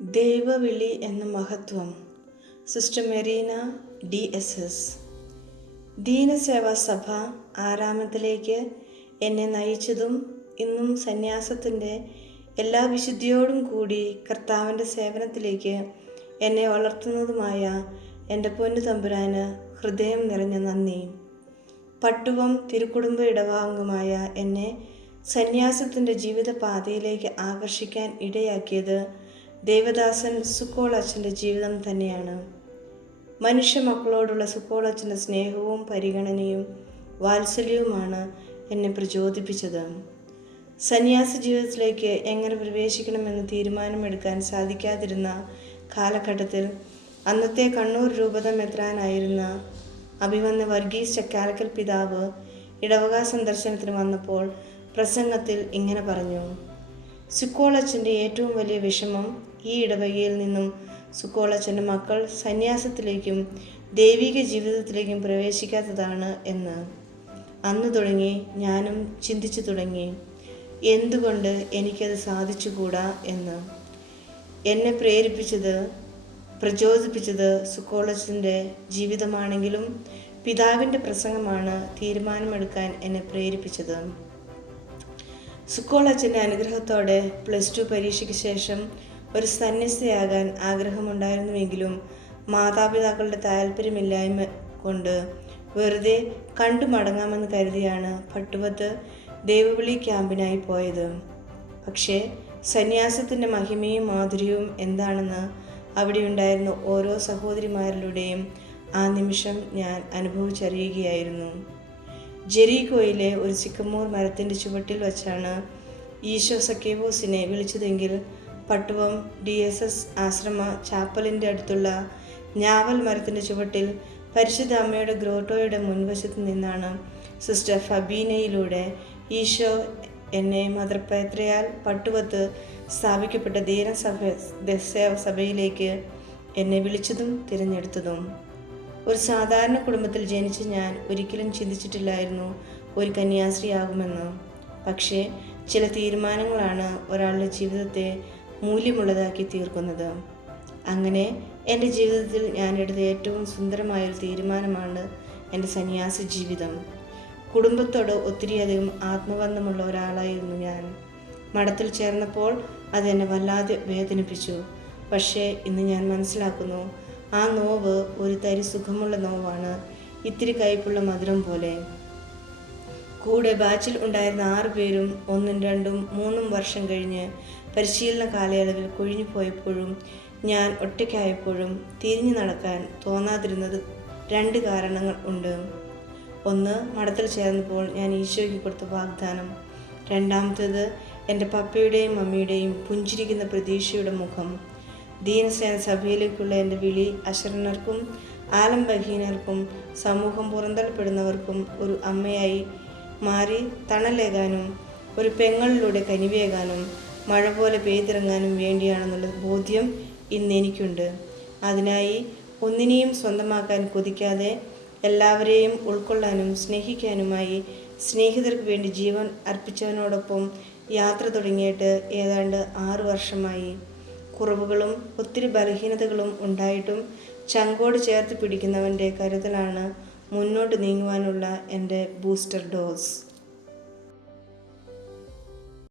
ദൈവവിളി എന്ന മഹത്വം. Sister Merina DSS. ദീനസേവാ സഭ ആരാമത്തിലേക്ക് എന്നെ നയിച്ചതും ഇന്നും സന്യാസത്തിൻ്റെ എല്ലാ വിശുദ്ധിയോടും കൂടി കർത്താവിൻ്റെ സേവനത്തിലേക്ക് എന്നെ വളർത്തുന്നതുമായ എൻ്റെ പൊന്നു തമ്പുരാന് ഹൃദയം നിറഞ്ഞ നന്ദി. പട്ടുവം തിരുക്കുടുംബ ഇടവാംഗമായ എന്നെ സന്യാസത്തിൻ്റെ ജീവിത പാതയിലേക്ക് ആകർഷിക്കാൻ ഇടയാക്കിയത് ദേവദാസൻ സുക്കോളച്ചൻ്റെ ജീവിതം തന്നെയാണ്. മനുഷ്യ മക്കളോടുള്ള സുക്കോളച്ചൻ്റെ സ്നേഹവും പരിഗണനയും വാത്സല്യവുമാണ് എന്നെ പ്രചോദിപ്പിച്ചത്. സന്യാസ ജീവിതത്തിലേക്ക് എങ്ങനെ പ്രവേശിക്കണമെന്ന് തീരുമാനമെടുക്കാൻ സാധിക്കാതിരുന്ന കാലഘട്ടത്തിൽ അന്നത്തെ കണ്ണൂർ രൂപത മെത്രാനായിരുന്ന അഭിമന്യ വർഗീസ് ചക്കാലക്കൽ പിതാവ് ഇടവക സന്ദർശനത്തിന് വന്നപ്പോൾ പ്രസംഗത്തിൽ ഇങ്ങനെ പറഞ്ഞു: സുക്കോളച്ചൻ്റെ ഏറ്റവും വലിയ വിഷമം ഈ ഇടവകയിൽ നിന്നും സുക്കോളച്ചൻ്റെ മക്കൾ സന്യാസത്തിലേക്കും ദൈവിക ജീവിതത്തിലേക്കും പ്രവേശിക്കാത്തതാണ് എന്ന്. അന്ന് തുടങ്ങി ഞാനും ചിന്തിച്ചു തുടങ്ങി, എന്തുകൊണ്ട് എനിക്കത് സാധിച്ചുകൂടാ എന്ന്. എന്നെ പ്രചോദിപ്പിച്ചത് സുക്കോളച്ചൻ്റെ ജീവിതമാണെങ്കിലും പിതാവിൻ്റെ പ്രസംഗമാണ് തീരുമാനമെടുക്കാൻ എന്നെ പ്രേരിപ്പിച്ചത്. സുക്കോളച്ചൻ്റെ അനുഗ്രഹത്തോടെ +2 പരീക്ഷയ്ക്ക് ശേഷം ഒരു സന്യസ്തയാകാൻ ആഗ്രഹമുണ്ടായിരുന്നുവെങ്കിലും മാതാപിതാക്കളുടെ താല്പര്യമില്ലായ്മ കൊണ്ട് വെറുതെ കണ്ടു മടങ്ങാമെന്ന് കരുതിയാണ് പട്ടുവത്ത് ദൈവവിളി ക്യാമ്പിനായി പോയത്. പക്ഷേ സന്യാസത്തിൻ്റെ മഹിമയും മാധുര്യവും എന്താണെന്ന് അവിടെ ഉണ്ടായിരുന്ന ഓരോ സഹോദരിമാരിലൂടെയും ആ നിമിഷം ഞാൻ അനുഭവിച്ചറിയുകയായിരുന്നു. ജെറീകോയിലെ ഒരു സിക്കമോർ മരത്തിൻ്റെ ചുവട്ടിൽ വച്ചാണ് ഈശോ സക്കേവോസിനെ വിളിച്ചതെങ്കിൽ പട്ടുവം DSS ആശ്രമ ചാപ്പലിൻ്റെ അടുത്തുള്ള ഞാവൽ മരത്തിൻ്റെ ചുവട്ടിൽ പരിശുദ്ധ അമ്മയുടെ ഗ്രോട്ടോയുടെ മുൻവശത്ത് നിന്നാണ് സിസ്റ്റർ ഫബീനയിലൂടെ ഈശോ എന്നെ മദർ പേത്രയാൽ പട്ടുവത്ത് സ്ഥാപിക്കപ്പെട്ട സഭയിലേക്ക് എന്നെ വിളിച്ചതും തിരഞ്ഞെടുത്തതും. ഒരു സാധാരണ കുടുംബത്തിൽ ജനിച്ച ഞാൻ ഒരിക്കലും ചിന്തിച്ചിട്ടില്ലായിരുന്നു ഒരു കന്യാസ്ത്രീയാകുമെന്ന്. പക്ഷേ ചില തീരുമാനങ്ങളാണ് ഒരാളുടെ ജീവിതത്തെ മൂല്യമുള്ളതാക്കി തീർക്കുന്നത്. അങ്ങനെ എൻ്റെ ജീവിതത്തിൽ ഞാൻ എടുത്ത ഏറ്റവും സുന്ദരമായൊരു തീരുമാനമാണ് എൻ്റെ സന്യാസ ജീവിതം. കുടുംബത്തോട് ഒത്തിരിയധികം ആത്മബന്ധമുള്ള ഒരാളായിരുന്നു ഞാൻ. മഠത്തിൽ ചേർന്നപ്പോൾ അതെന്നെ വല്ലാതെ വേദനിപ്പിച്ചു. പക്ഷേ ഇന്ന് ഞാൻ മനസ്സിലാക്കുന്നു, ആ നോവ് ഒരു തരി സുഖമുള്ള നോവാണ്, ഇത്തിരി കയ്പുള്ള മധുരം പോലെ. കൂടെ ബാച്ചിൽ ഉണ്ടായിരുന്ന 6 പേരും 1, 2, 3 വർഷം കഴിഞ്ഞ് പരിശീലന കാലയളവിൽ കൊഴിഞ്ഞു പോയപ്പോഴും ഞാൻ ഒറ്റയ്ക്കായപ്പോഴും തിരിഞ്ഞു നടക്കാൻ തോന്നാതിരുന്നത് 2 കാരണങ്ങൾ ഉണ്ട്. ഒന്ന്, മഠത്തിൽ ചേർന്നപ്പോൾ ഞാൻ ഈശോയ്ക്ക് കൊടുത്ത വാഗ്ദാനം. രണ്ടാമത്തേത്, എൻ്റെ പപ്പയുടെയും മമ്മിയുടെയും പുഞ്ചിരിക്കുന്ന പ്രതീക്ഷയുടെ മുഖം. ദീനസേന സഭയിലേക്കുള്ള എൻ്റെ വിളി അശരണർക്കും ആലംബഹീനർക്കും സമൂഹം പുറന്തള്ളപ്പെടുന്നവർക്കും ഒരു അമ്മയായി മാറി തണലേകാനും ഒരു പെങ്ങളിലൂടെ കനിവേകാനും മഴ പോലെ പെയ്തിറങ്ങാനും വേണ്ടിയാണെന്നുള്ള ബോധ്യം ഇന്ന് എനിക്കുണ്ട്. അതിനായി ഒന്നിനെയും സ്വന്തമാക്കാൻ കൊതിക്കാതെ എല്ലാവരെയും ഉൾക്കൊള്ളാനും സ്നേഹിക്കാനുമായി സ്നേഹിതർക്ക് വേണ്ടി ജീവൻ അർപ്പിച്ചവനോടൊപ്പം യാത്ര തുടങ്ങിയിട്ട് ഏതാണ്ട് 6 വർഷമായി. കുറവുകളും ഒത്തിരി ബലഹീനതകളും ഉണ്ടായിട്ടും ചങ്കോട് ചേർത്ത് പിടിക്കുന്നവൻ്റെ കരുതലാണ് മുന്നോട്ട് നീങ്ങുവാനുള്ള എൻ്റെ ബൂസ്റ്റർ ഡോസ്.